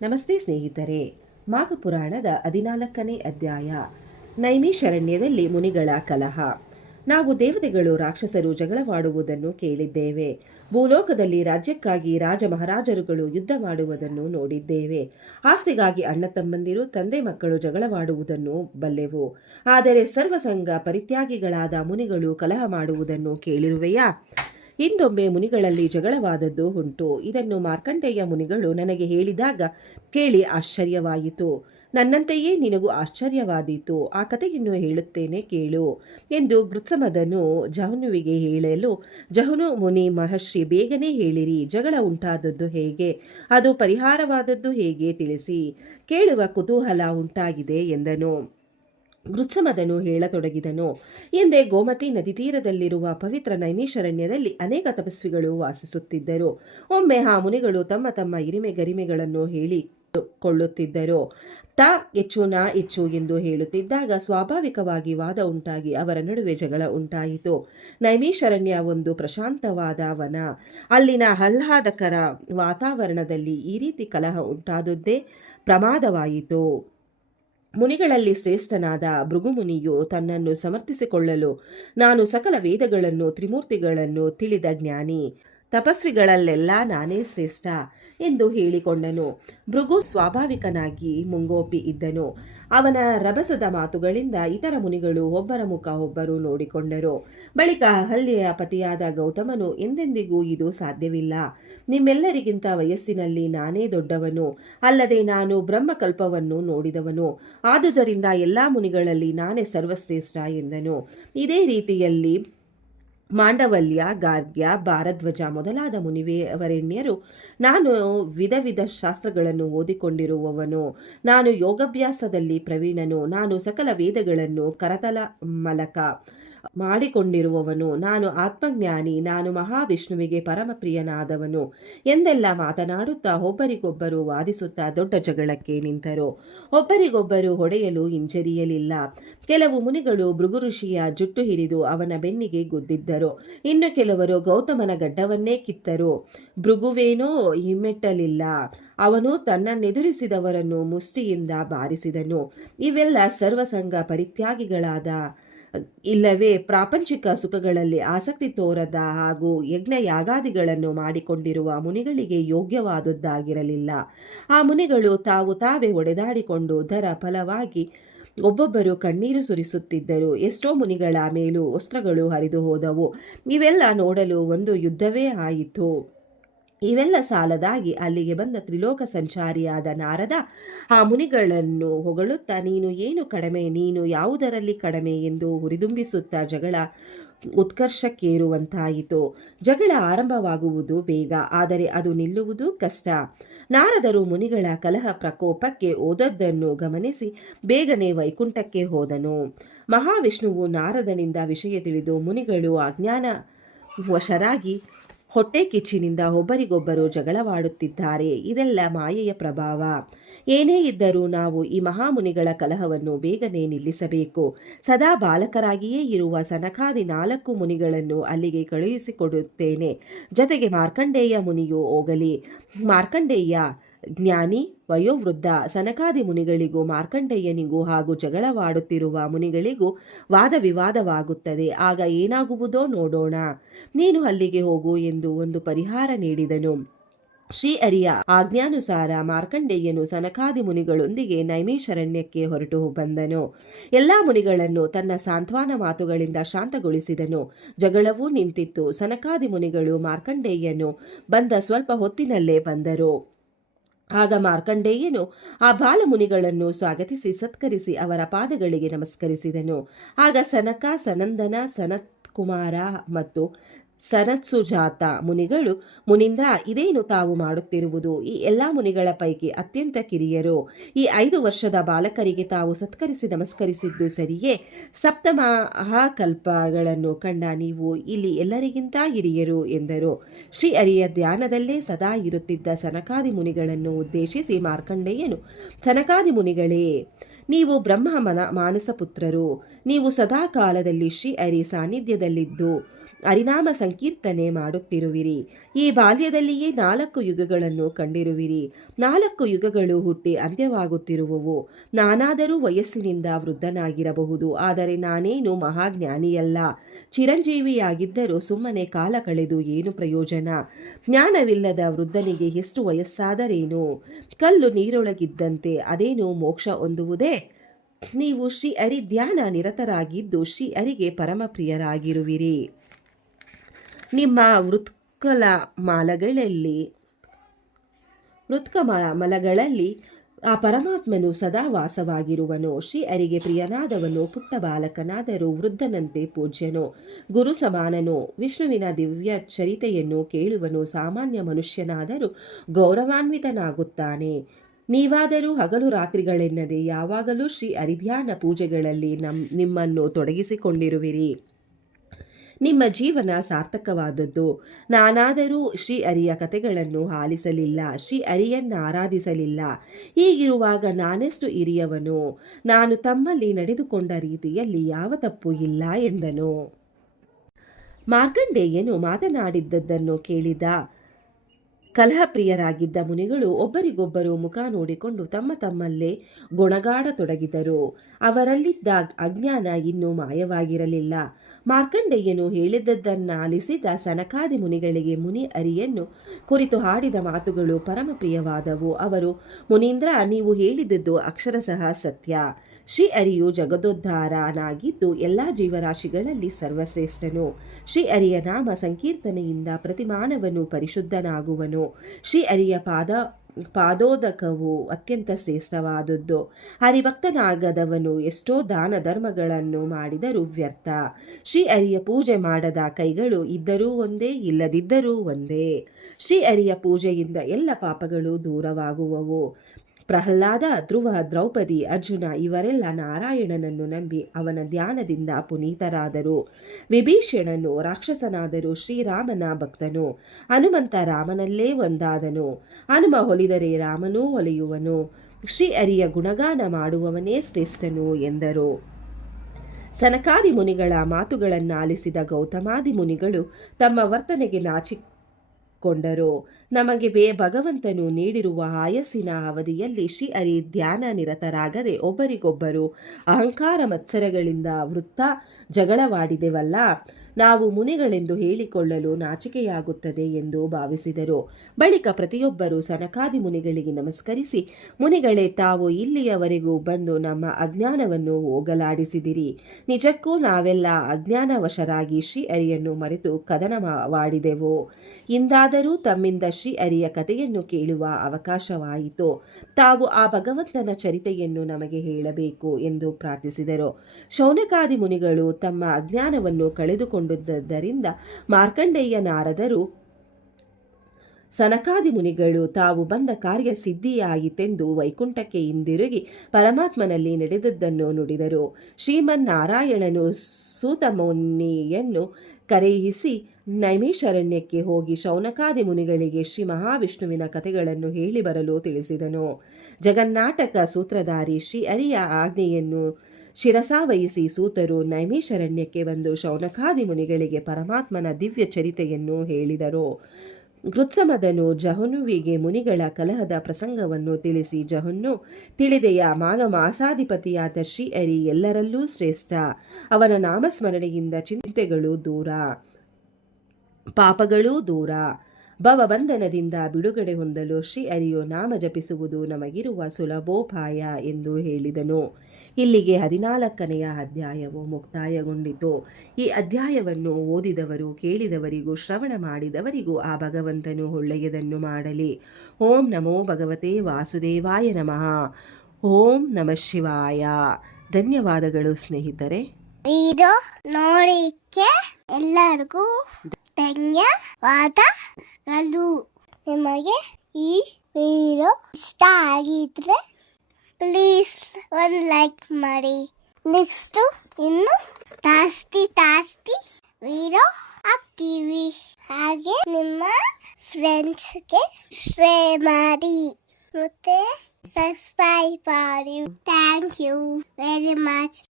ನಮಸ್ತೆ ಸ್ನೇಹಿತರೆ. ಮಾಘಪುರಾಣದ 14ನೇ ಅಧ್ಯಾಯ ನೈಮಿಷಾರಣ್ಯದಲ್ಲಿ ಮುನಿಗಳ ಕಲಹ. ನಾವು ದೇವತೆಗಳು ರಾಕ್ಷಸರು ಜಗಳವಾಡುವುದನ್ನು ಕೇಳಿದ್ದೇವೆ. ಭೂಲೋಕದಲ್ಲಿ ರಾಜ್ಯಕ್ಕಾಗಿ ರಾಜ ಮಹಾರಾಜರುಗಳು ಯುದ್ಧ ಮಾಡುವುದನ್ನು ನೋಡಿದ್ದೇವೆ. ಆಸ್ತಿಗಾಗಿ ಅಣ್ಣ ತಮ್ಮಂದಿರು ತಂದೆ ಮಕ್ಕಳು ಜಗಳವಾಡುವುದನ್ನು ಬಲ್ಲೆವು. ಆದರೆ ಸರ್ವಸಂಗ ಪರಿತ್ಯಾಗಿಗಳಾದ ಮುನಿಗಳು ಕಲಹ ಮಾಡುವುದನ್ನು ಕೇಳಿರುವೆಯಾ? ಹಿಂದೊಮ್ಮೆ ಮುನಿಗಳಲ್ಲಿ ಜಗಳವಾದದ್ದು ಉಂಟು. ಇದನ್ನು ಮಾರ್ಕಂಡೇಯ ಮುನಿಗಳು ನನಗೆ ಹೇಳಿದಾಗ ಕೇಳಿ ಆಶ್ಚರ್ಯವಾಯಿತು. ನನ್ನಂತೆಯೇ ನಿನಗೂ ಆಶ್ಚರ್ಯವಾದೀತು. ಆ ಕಥೆಯನ್ನು ಹೇಳುತ್ತೇನೆ ಕೇಳು ಎಂದು ಗೃತ್ಸಮದನು ಜಹ್ನುವಿಗೆ ಹೇಳಲು, ಜಹ್ನು ಮುನಿ ಮಹರ್ಷಿ, ಬೇಗನೆ ಹೇಳಿರಿ, ಜಗಳ ಉಂಟಾದದ್ದು ಹೇಗೆ, ಅದು ಪರಿಹಾರವಾದದ್ದು ಹೇಗೆ ತಿಳಿಸಿ, ಕೇಳುವ ಕುತೂಹಲ ಉಂಟಾಗಿದೆ ಎಂದನು. ಗೃತ್ಸಮದನು ಹೇಳತೊಡಗಿದನು. ಹಿಂದೆ ಗೋಮತಿ ನದಿ ತೀರದಲ್ಲಿರುವ ಪವಿತ್ರ ನೈಮಿಷಾರಣ್ಯದಲ್ಲಿ ಅನೇಕ ತಪಸ್ವಿಗಳು ವಾಸಿಸುತ್ತಿದ್ದರು. ಒಮ್ಮೆ ಆ ಮುನಿಗಳು ತಮ್ಮ ತಮ್ಮ ಇರಿಮೆ ಗರಿಮೆಗಳನ್ನು ಹೇಳಿಕೊಳ್ಳುತ್ತಿದ್ದರು. ತಾ ಹೆಚ್ಚು ನಾ ಹೆಚ್ಚು ಎಂದು ಹೇಳುತ್ತಿದ್ದಾಗ ಸ್ವಾಭಾವಿಕವಾಗಿ ವಾದ ಉಂಟಾಗಿ ಅವರ ನಡುವೆ ಜಗಳ ಉಂಟಾಯಿತು. ನೈಮಿಷಾರಣ್ಯ ಒಂದು ಪ್ರಶಾಂತವಾದ ವನ. ಅಲ್ಲಿನ ಆಹ್ಲಾದಕರ ವಾತಾವರಣದಲ್ಲಿ ಈ ರೀತಿ ಕಲಹ ಉಂಟಾದದ್ದೇ ಪ್ರಮಾದವಾಯಿತು. ಮುನಿಗಳಲ್ಲಿ ಶ್ರೇಷ್ಠನಾದ ಭೃಗುಮುನಿಯು ತನ್ನನ್ನು ಸಮರ್ಥಿಸಿಕೊಳ್ಳಲು, ನಾನು ಸಕಲ ವೇದಗಳನ್ನು ತ್ರಿಮೂರ್ತಿಗಳನ್ನು ತಿಳಿದ ಜ್ಞಾನಿ, ತಪಸ್ವಿಗಳಲ್ಲೆಲ್ಲ ನಾನೇ ಶ್ರೇಷ್ಠ ಎಂದು ಹೇಳಿಕೊಂಡನು. ಭೃಗು ಸ್ವಾಭಾವಿಕನಾಗಿ ಮುಂಗೋಪಿ ಇದ್ದನು. ಅವನ ರಭಸದ ಮಾತುಗಳಿಂದ ಇತರ ಮುನಿಗಳು ಒಬ್ಬರ ಮುಖ ಒಬ್ಬರು ನೋಡಿಕೊಂಡರು. ಬಳಿಕ ಅಹಲ್ಯೆಯ ಪತಿಯಾದ ಗೌತಮನು, ಎಂದೆಂದಿಗೂ ಇದು ಸಾಧ್ಯವಿಲ್ಲ. ನಿಮ್ಮೆಲ್ಲರಿಗಿಂತ ವಯಸ್ಸಿನಲ್ಲಿ ನಾನೇ ದೊಡ್ಡವನು. ಅಲ್ಲದೆ ನಾನು ಬ್ರಹ್ಮಕಲ್ಪವನ್ನು ನೋಡಿದವನು. ಆದುದರಿಂದ ಎಲ್ಲ ಮುನಿಗಳಲ್ಲಿ ನಾನೇ ಸರ್ವಶ್ರೇಷ್ಠ ಎಂದನು. ಇದೇ ರೀತಿಯಲ್ಲಿ ಮಾಂಡವಲ್ಯ, ಗಾರ್ಗ್ಯ, ಭಾರದ್ವಾಜ ಮೊದಲಾದ ಮುನಿವರೆಣ್ಯರು, ನಾನು ವಿಧ ಶಾಸ್ತ್ರಗಳನ್ನು ಓದಿಕೊಂಡಿರುವವನು, ನಾನು ಯೋಗಾಭ್ಯಾಸದಲ್ಲಿ ಪ್ರವೀಣನು, ನಾನು ಸಕಲ ವೇದಗಳನ್ನು ಕರತಲ ಮಲಕ ಮಾಡಿಕೊಂಡಿರುವವನು, ನಾನು ಆತ್ಮಜ್ಞಾನಿ, ನಾನು ಮಹಾವಿಷ್ಣುವಿಗೆ ಪರಮಪ್ರಿಯನಾದವನು ಎಂದೆಲ್ಲ ಮಾತನಾಡುತ್ತಾ ಒಬ್ಬರಿಗೊಬ್ಬರು ವಾದಿಸುತ್ತಾ ದೊಡ್ಡ ಜಗಳಕ್ಕೆ ನಿಂತರು. ಒಬ್ಬರಿಗೊಬ್ಬರು ಹೊಡೆಯಲು ಹಿಂಜರಿಯಲಿಲ್ಲ. ಕೆಲವು ಮುನಿಗಳು ಭೃಗು ಋಷಿಯ ಜುಟ್ಟು ಹಿಡಿದು ಅವನ ಬೆನ್ನಿಗೆ ಗುದ್ದಿದ್ದರು. ಇನ್ನು ಕೆಲವರು ಗೌತಮನ ಗಡ್ಡವನ್ನೇ ಕಿತ್ತರು. ಭೃಗುವೇನೋ ಹಿಮ್ಮೆಟ್ಟಲಿಲ್ಲ. ಅವನು ತನ್ನನ್ನೆದುರಿಸಿದವರನ್ನು ಮುಷ್ಟಿಯಿಂದ ಬಾರಿಸಿದನು. ಇವೆಲ್ಲ ಸರ್ವಸಂಗ ಪರಿತ್ಯಾಗಿಗಳಾದ, ಇಲ್ಲವೇ ಪ್ರಾಪಂಚಿಕ ಸುಖಗಳಲ್ಲಿ ಆಸಕ್ತಿ ತೋರದ ಹಾಗೂ ಯಜ್ಞ ಯಾಗಾದಿಗಳನ್ನು ಮಾಡಿಕೊಂಡಿರುವ ಮುನಿಗಳಿಗೆ ಯೋಗ್ಯವಾದದ್ದಾಗಿರಲಿಲ್ಲ. ಆ ಮುನಿಗಳು ತಾವೇ ಒಡೆದಾಡಿಕೊಂಡು ದರ ಫಲವಾಗಿ ಒಬ್ಬೊಬ್ಬರು ಕಣ್ಣೀರು ಸುರಿಸುತ್ತಿದ್ದರು. ಎಷ್ಟೋ ಮುನಿಗಳ ಮೇಲೂ ಅಸ್ತ್ರಗಳು ಹರಿದು ಹೋದವು. ಇವೆಲ್ಲ ನೋಡಲು ಒಂದು ಯುದ್ಧವೇ ಆಯಿತು. ಇವೆಲ್ಲ ಸಾಲದಾಗಿ ಅಲ್ಲಿಗೆ ಬಂದ ತ್ರಿಲೋಕ ಸಂಚಾರಿಯಾದ ನಾರದ ಆ ಮುನಿಗಳನ್ನು ಹೊಗಳುತ್ತಾ, ನೀನು ಏನು ಕಡಿಮೆ, ನೀನು ಯಾವುದರಲ್ಲಿ ಕಡಿಮೆ ಎಂದು ಹುರಿದುಂಬಿಸುತ್ತಾ ಜಗಳ ಉತ್ಕರ್ಷಕ್ಕೇರುವಂತಾಯಿತು. ಜಗಳ ಆರಂಭವಾಗುವುದು ಬೇಗ, ಆದರೆ ಅದು ನಿಲ್ಲುವುದು ಕಷ್ಟ. ನಾರದರು ಮುನಿಗಳ ಕಲಹ ಪ್ರಕೋಪಕ್ಕೆ ಹೋದದ್ದನ್ನು ಗಮನಿಸಿ ಬೇಗನೆ ವೈಕುಂಠಕ್ಕೆ ಹೋದನು. ಮಹಾವಿಷ್ಣುವು ನಾರದನಿಂದ ವಿಷಯ ತಿಳಿದು ಮುನಿಗಳು ಅಜ್ಞಾನ ವಶರಾಗಿ ಹೊಟ್ಟೆ ಕಿಚ್ಚಿನಿಂದ ಒಬ್ಬರಿಗೊಬ್ಬರು ಜಗಳವಾಡುತ್ತಿದ್ದಾರೆ, ಇದೆಲ್ಲ ಮಾಯೆಯ ಪ್ರಭಾವ. ಏನೇ ಇದ್ದರೂ ನಾವು ಈ ಮಹಾಮುನಿಗಳ ಕಲಹವನ್ನು ಬೇಗನೆ ನಿಲ್ಲಿಸಬೇಕು. ಸದಾ ಬಾಲಕರಾಗಿಯೇ ಇರುವ ಸನಕಾದಿ 4 ಮುನಿಗಳನ್ನು ಅಲ್ಲಿಗೆ ಕಳುಹಿಸಿಕೊಡುತ್ತೇನೆ. ಜೊತೆಗೆ ಮಾರ್ಕಂಡೇಯ ಮುನಿಯೂ ಹೋಗಲಿ. ಮಾರ್ಕಂಡೇಯ ಜ್ಞಾನಿ, ವಯೋವೃದ್ಧ. ಸನಕಾದಿ ಮುನಿಗಳಿಗೂ ಮಾರ್ಕಂಡೇಯನಿಗೂ ಹಾಗೂ ಜಗಳವಾಡುತ್ತಿರುವ ಮುನಿಗಳಿಗೂ ವಾದ ವಿವಾದವಾಗುತ್ತದೆ. ಆಗ ಏನಾಗುವುದೋ ನೋಡೋಣ. ನೀನು ಅಲ್ಲಿಗೆ ಹೋಗು ಎಂದು ಒಂದು ಪರಿಹಾರ ನೀಡಿದನು. ಶ್ರೀಹರಿಯ ಆಜ್ಞಾನುಸಾರ ಮಾರ್ಕಂಡೇಯನು ಸನಕಾದಿ ಮುನಿಗಳೊಂದಿಗೆ ನೈಮಿಷಾರಣ್ಯಕ್ಕೆ ಹೊರಟು ಬಂದನು. ಎಲ್ಲಾ ಮುನಿಗಳನ್ನು ತನ್ನ ಸಾಂತ್ವನ ಮಾತುಗಳಿಂದ ಶಾಂತಗೊಳಿಸಿದನು. ಜಗಳವೂ ನಿಂತಿತ್ತು. ಸನಕಾದಿ ಮುನಿಗಳು ಮಾರ್ಕಂಡೇಯನು ಬಂದ ಸ್ವಲ್ಪ ಹೊತ್ತಿನಲ್ಲೇ ಬಂದರು. ಆಗ ಮಾರ್ಕಂಡೇಯನು ಆ ಬಾಲಮುನಿಗಳನ್ನು ಸ್ವಾಗತಿಸಿ ಸತ್ಕರಿಸಿ ಅವರ ಪಾದಗಳಿಗೆ ನಮಸ್ಕರಿಸಿದನು. ಆಗ ಸನಕ, ಸನಂದನ, ಸನತ್ಕುಮಾರ ಮತ್ತು ಸನತ್ಸುಜಾತ ಮುನಿಗಳು, ಮುನೀಂದ್ರ, ಇದೇನು ತಾವು ಮಾಡುತ್ತಿರುವುದು? ಈ ಎಲ್ಲ ಮುನಿಗಳ ಪೈಕಿ ಅತ್ಯಂತ ಕಿರಿಯರು. ಈ 5 ವರ್ಷದ ಬಾಲಕರಿಗೆ ತಾವು ಸತ್ಕರಿಸಿ ನಮಸ್ಕರಿಸಿದ್ದು ಸರಿಯೇ? ಸಪ್ತಮಹಾಕಲ್ಪಗಳನ್ನು ಕಂಡ ನೀವು ಇಲ್ಲಿ ಎಲ್ಲರಿಗಿಂತ ಹಿರಿಯರು ಎಂದರು. ಶ್ರೀಹರಿಯ ಧ್ಯಾನದಲ್ಲೇ ಸದಾ ಇರುತ್ತಿದ್ದ ಸನಕಾದಿ ಮುನಿಗಳನ್ನು ಉದ್ದೇಶಿಸಿ ಮಾರ್ಕಂಡೇಯನು, ಸನಕಾದಿ ಮುನಿಗಳೇ, ನೀವು ಬ್ರಹ್ಮ ಮಾನಸ ಪುತ್ರರು. ನೀವು ಸದಾ ಕಾಲದಲ್ಲಿ ಶ್ರೀಹರಿ ಸಾನ್ನಿಧ್ಯದಲ್ಲಿದ್ದು ಹರಿನಾಮ ಸಂಕೀರ್ತನೆ ಮಾಡುತ್ತಿರುವಿರಿ. ಈ ಬಾಲ್ಯದಲ್ಲಿಯೇ 4 ಯುಗಗಳನ್ನು ಕಂಡಿರುವಿರಿ. 4 ಯುಗಗಳು ಹುಟ್ಟಿ ಅಂತ್ಯವಾಗುತ್ತಿರುವವು. ನಾನಾದರೂ ವಯಸ್ಸಿನಿಂದ ವೃದ್ಧನಾಗಿರಬಹುದು, ಆದರೆ ನಾನೇನು ಮಹಾಜ್ಞಾನಿಯಲ್ಲ. ಚಿರಂಜೀವಿಯಾಗಿದ್ದರೂ ಸುಮ್ಮನೆ ಕಾಲ ಕಳೆದು ಏನು ಪ್ರಯೋಜನ? ಜ್ಞಾನವಿಲ್ಲದ ವೃದ್ಧನಿಗೆ ಎಷ್ಟು ವಯಸ್ಸಾದರೇನು? ಕಲ್ಲು ನೀರೊಳಗಿದ್ದಂತೆ, ಅದೇನು ಮೋಕ್ಷ ಹೊಂದುವುದೇ? ನೀವು ಶ್ರೀ ಹರಿ ಧ್ಯಾನ ನಿರತರಾಗಿದ್ದು ಶ್ರೀ ಹರಿಗೆ ಪರಮ ಪ್ರಿಯರಾಗಿರುವಿರಿ. ನಿಮ್ಮ ಮಲಗಳಲ್ಲಿ ಆ ಪರಮಾತ್ಮನು ಸದಾ ವಾಸವಾಗಿರುವನು. ಶ್ರೀ ಹರಿಗೆ ಪ್ರಿಯನಾದವನು ಪುಟ್ಟ ಬಾಲಕನಾದರೂ ವೃದ್ಧನಂತೆ ಪೂಜ್ಯನು, ಗುರು ಸಮಾನನು. ವಿಷ್ಣುವಿನ ದಿವ್ಯ ಚರಿತೆಯನ್ನು ಕೇಳುವನು ಸಾಮಾನ್ಯ ಮನುಷ್ಯನಾದರೂ ಗೌರವಾನ್ವಿತನಾಗುತ್ತಾನೆ. ನೀವಾದರೂ ಹಗಲು ರಾತ್ರಿಗಳೆನ್ನದೆ ಯಾವಾಗಲೂ ಶ್ರೀ ಹರಿಧ್ಯಾನ ಪೂಜೆಗಳಲ್ಲಿ ನಿಮ್ಮನ್ನು ತೊಡಗಿಸಿಕೊಂಡಿರುವಿರಿ. ನಿಮ್ಮ ಜೀವನ ಸಾರ್ಥಕವಾದದ್ದು. ನಾನಾದರೂ ಶ್ರೀ ಹರಿಯ ಕಥೆಗಳನ್ನು ಆಲಿಸಲಿಲ್ಲ, ಶ್ರೀ ಹರಿಯನ್ನು ಆರಾಧಿಸಲಿಲ್ಲ. ಹೀಗಿರುವಾಗ ನಾನೆಷ್ಟು ಹಿರಿಯವನು? ನಾನು ತಮ್ಮಲ್ಲಿ ನಡೆದುಕೊಂಡ ರೀತಿಯಲ್ಲಿ ಯಾವ ತಪ್ಪು ಇಲ್ಲ ಎಂದನು. ಮಾರ್ಕಂಡೇಯನು ಮಾತನಾಡಿದ್ದನ್ನು ಕೇಳಿದ ಕಲಹಪ್ರಿಯರಾಗಿದ್ದ ಮುನಿಗಳು ಒಬ್ಬರಿಗೊಬ್ಬರು ಮುಖ ನೋಡಿಕೊಂಡು ತಮ್ಮ ತಮ್ಮಲ್ಲೇ ಗೊಣಗಾಡತೊಡಗಿದರು. ಅವರಲ್ಲಿದ್ದ ಅಜ್ಞಾನ ಇನ್ನೂ ಮಾಯವಾಗಿರಲಿಲ್ಲ. ಮಾರ್ಕಂಡೇಯನು ಹೇಳಿದ್ದನ್ನಾಲಿಸಿದ ಸನಕಾದಿ ಮುನಿಗಳಿಗೆ ಮುನಿ ಹರಿಯನ್ನು ಕುರಿತು ಹಾಡಿದ ಮಾತುಗಳು ಪರಮ ಪ್ರಿಯವಾದವು. ಅವರು, ಮುನೀಂದ್ರ, ನೀವು ಹೇಳಿದದ್ದು ಅಕ್ಷರಶಃ ಸತ್ಯ. ಶ್ರೀ ಹರಿಯು ಜಗದೋದ್ಧಾರನಾಗಿದ್ದು ಎಲ್ಲ ಜೀವರಾಶಿಗಳಲ್ಲಿ ಸರ್ವಶ್ರೇಷ್ಠನು. ಶ್ರೀ ಹರಿಯ ನಾಮ ಸಂಕೀರ್ತನೆಯಿಂದ ಪ್ರತಿ ಮಾನವನು ಪರಿಶುದ್ಧನಾಗುವನು. ಶ್ರೀ ಹರಿಯ ಪಾದೋದಕವು ಅತ್ಯಂತ ಶ್ರೇಷ್ಠವಾದದ್ದು. ಹರಿಭಕ್ತನಾಗದವನು ಎಷ್ಟೋ ದಾನ ಧರ್ಮಗಳನ್ನು ಮಾಡಿದರೂ ವ್ಯರ್ಥ. ಶ್ರೀ ಹರಿಯ ಪೂಜೆ ಮಾಡದ ಕೈಗಳು ಇದ್ದರೂ ಒಂದೇ, ಇಲ್ಲದಿದ್ದರೂ ಒಂದೇ. ಶ್ರೀ ಹರಿಯ ಪೂಜೆಯಿಂದ ಎಲ್ಲ ಪಾಪಗಳು ದೂರವಾಗುವವು. ಪ್ರಹ್ಲಾದ, ಧ್ರುವ, ದ್ರೌಪದಿ, ಅರ್ಜುನ ಇವರೆಲ್ಲ ನಾರಾಯಣನನ್ನು ನಂಬಿ ಅವನ ಧ್ಯಾನದಿಂದ ಪುನೀತರಾದರು. ವಿಭೀಷಣನು ರಾಕ್ಷಸನಾದರೂ ಶ್ರೀರಾಮನ ಭಕ್ತನು. ಹನುಮಂತ ರಾಮನಲ್ಲೇ ಒಂದಾದನು. ಹನುಮ ಹೊಲಿದರೆ ರಾಮನೂ ಹೊಲೆಯುವನು. ಶ್ರೀ ಹರಿಯ ಗುಣಗಾನ ಮಾಡುವವನೇ ಶ್ರೇಷ್ಠನು ಎಂದರು. ಸನಕಾದಿ ಮುನಿಗಳ ಮಾತುಗಳನ್ನಾಲಿಸಿದ ಗೌತಮಾದಿ ಮುನಿಗಳು ತಮ್ಮ ವರ್ತನೆಗೆ ನಾಚಿಕೊಂಡರು. ನಮಗೆ ಭಗವಂತನು ನೀಡಿರುವ ಆಯಸ್ಸಿನ ಅವಧಿಯಲ್ಲಿ ಶ್ರೀ ಹರಿ ಧ್ಯಾನ ನಿರತರಾಗದೆ ಒಬ್ಬರಿಗೊಬ್ಬರು ಅಹಂಕಾರ ಮತ್ಸರಗಳಿಂದ ವೃತ್ತ ಜಗಳವಾಡಿದೆವಲ್ಲ, ನಾವು ಮುನಿಗಳೆಂದು ಹೇಳಿಕೊಳ್ಳಲು ನಾಚಿಕೆಯಾಗುತ್ತದೆ ಎಂದು ಭಾವಿಸಿದರು. ಬಳಿಕ ಪ್ರತಿಯೊಬ್ಬರು ಸನಕಾದಿ ಮುನಿಗಳಿಗೆ ನಮಸ್ಕರಿಸಿ, ಮುನಿಗಳೇ, ತಾವು ಇಲ್ಲಿಯವರೆಗೂ ಬಂದು ನಮ್ಮ ಅಜ್ಞಾನವನ್ನು ಹೋಗಲಾಡಿಸಿದಿರಿ. ನಿಜಕ್ಕೂ ನಾವೆಲ್ಲ ಅಜ್ಞಾನವಶರಾಗಿ ಶ್ರೀ ಹರಿಯನ್ನು ಮರೆತು ಕದನವಾಡಿದೆವು. ಇಂದಾದರೂ ತಮ್ಮಿಂದ ಶ್ರೀ ಹರಿಯ ಕಥೆಯನ್ನು ಕೇಳುವ ಅವಕಾಶವಾಯಿತು. ತಾವು ಆ ಭಗವಂತನ ಚರಿತೆಯನ್ನು ನಮಗೆ ಹೇಳಬೇಕು ಎಂದು ಪ್ರಾರ್ಥಿಸಿದರು. ಶೌನಕಾದಿ ಮುನಿಗಳು ತಮ್ಮ ಅಜ್ಞಾನವನ್ನು ಕಳೆದುಕೊಂಡಿದ್ದರಿಂದ ಮಾರ್ಕಂಡೇಯ, ನಾರದರು, ಸನಕಾದಿ ಮುನಿಗಳು ತಾವು ಬಂದ ಕಾರ್ಯ ಸಿದ್ಧಿಯಾಯಿತೆಂದು ವೈಕುಂಠಕ್ಕೆ ಹಿಂದಿರುಗಿ ಪರಮಾತ್ಮನಲ್ಲಿ ನಡೆದದ್ದನ್ನು ನುಡಿದರು. ಶ್ರೀಮನ್ನಾರಾಯಣನು ಸೂತ ಮುನಿಯನ್ನು ಕರೆಯಿಸಿ ನೈಮಿಷಾರಣ್ಯಕ್ಕೆ ಹೋಗಿ ಶೌನಕಾದಿ ಮುನಿಗಳಿಗೆ ಶ್ರೀ ಮಹಾವಿಷ್ಣುವಿನ ಕಥೆಗಳನ್ನು ಹೇಳಿ ಬರಲು ತಿಳಿಸಿದನು. ಜಗನ್ನಾಟಕ ಸೂತ್ರಧಾರಿ ಶ್ರೀ ಹರಿಯ ಆಜ್ಞೆಯನ್ನು ಶಿರಸಾವಹಿಸಿ ಸೂತರು ನೈಮಿಷಾರಣ್ಯಕ್ಕೆ ಬಂದು ಶೌನಕಾದಿ ಮುನಿಗಳಿಗೆ ಪರಮಾತ್ಮನ ದಿವ್ಯ ಚರಿತೆಯನ್ನು ಹೇಳಿದರು. ಗೃತ್ಸಮದನು ಜಹನುವಿಗೆ ಮುನಿಗಳ ಕಲಹದ ಪ್ರಸಂಗವನ್ನು ತಿಳಿಸಿ, ಜಹನ್ನು, ತಿಳಿದೆಯ, ಮಾಸಾಧಿಪತಿಯಾದ ಶ್ರೀ ಹರಿ ಎಲ್ಲರಲ್ಲೂ ಶ್ರೇಷ್ಠ. ಅವನ ನಾಮಸ್ಮರಣೆಯಿಂದ ಚಿಂತೆಗಳು ದೂರ, ಪಾಪಗಳೂ ದೂರ. ಭವಬಂಧನದಿಂದ ಬಿಡುಗಡೆ ಹೊಂದಲು ಶ್ರೀ ಹರಿಯು ನಾಮ ಜಪಿಸುವುದು ನಮಗಿರುವ ಸುಲಭೋಪಾಯ ಎಂದು ಹೇಳಿದನು. ಇಲ್ಲಿಗೆ 14ನೆಯ ಅಧ್ಯಾಯವು ಮುಕ್ತಾಯಗೊಂಡಿತು. ಈ ಅಧ್ಯಾಯವನ್ನು ಓದಿದವರು, ಕೇಳಿದವರಿಗೂ, ಶ್ರವಣ ಮಾಡಿದವರಿಗೂ ಆ ಭಗವಂತನು ಒಳ್ಳೆಯದನ್ನು ಮಾಡಲಿ. ಓಂ ನಮೋ ಭಗವತೆ ವಾಸುದೇವಾಯ ನಮಃ. ಓಂ ನಮಃ ಶಿವಾಯ. ಧನ್ಯವಾದಗಳು ಸ್ನೇಹಿತರೆ. ವಿಡಿಯೋ ನೋಡಿಕ್ಕೆ ಎಲ್ಲರಿಗೂ ಧನ್ಯವಾದಗಳು. ನಿಮಗೆ ಈ ವಿಡಿಯೋ ಇಷ್ಟ ಆಗಿದ್ರೆ ಪ್ಲೀಸ್ ಒಂದು ಲೈಕ್ ಮಾಡಿ. ನೆಕ್ಸ್ಟ್ ಇನ್ನು ಜಾಸ್ತಿ ವಿಡಿಯೋ ಹಾಕ್ತೀವಿ. ಹಾಗೆ ನಿಮ್ಮ ಫ್ರೆಂಡ್ಸ್ಗೆ ಶೇರ್ ಮಾಡಿ ಮತ್ತೆ ಸಬ್ಸ್ಕ್ರೈಬ್ ಮಾಡಿ. Thank you very much.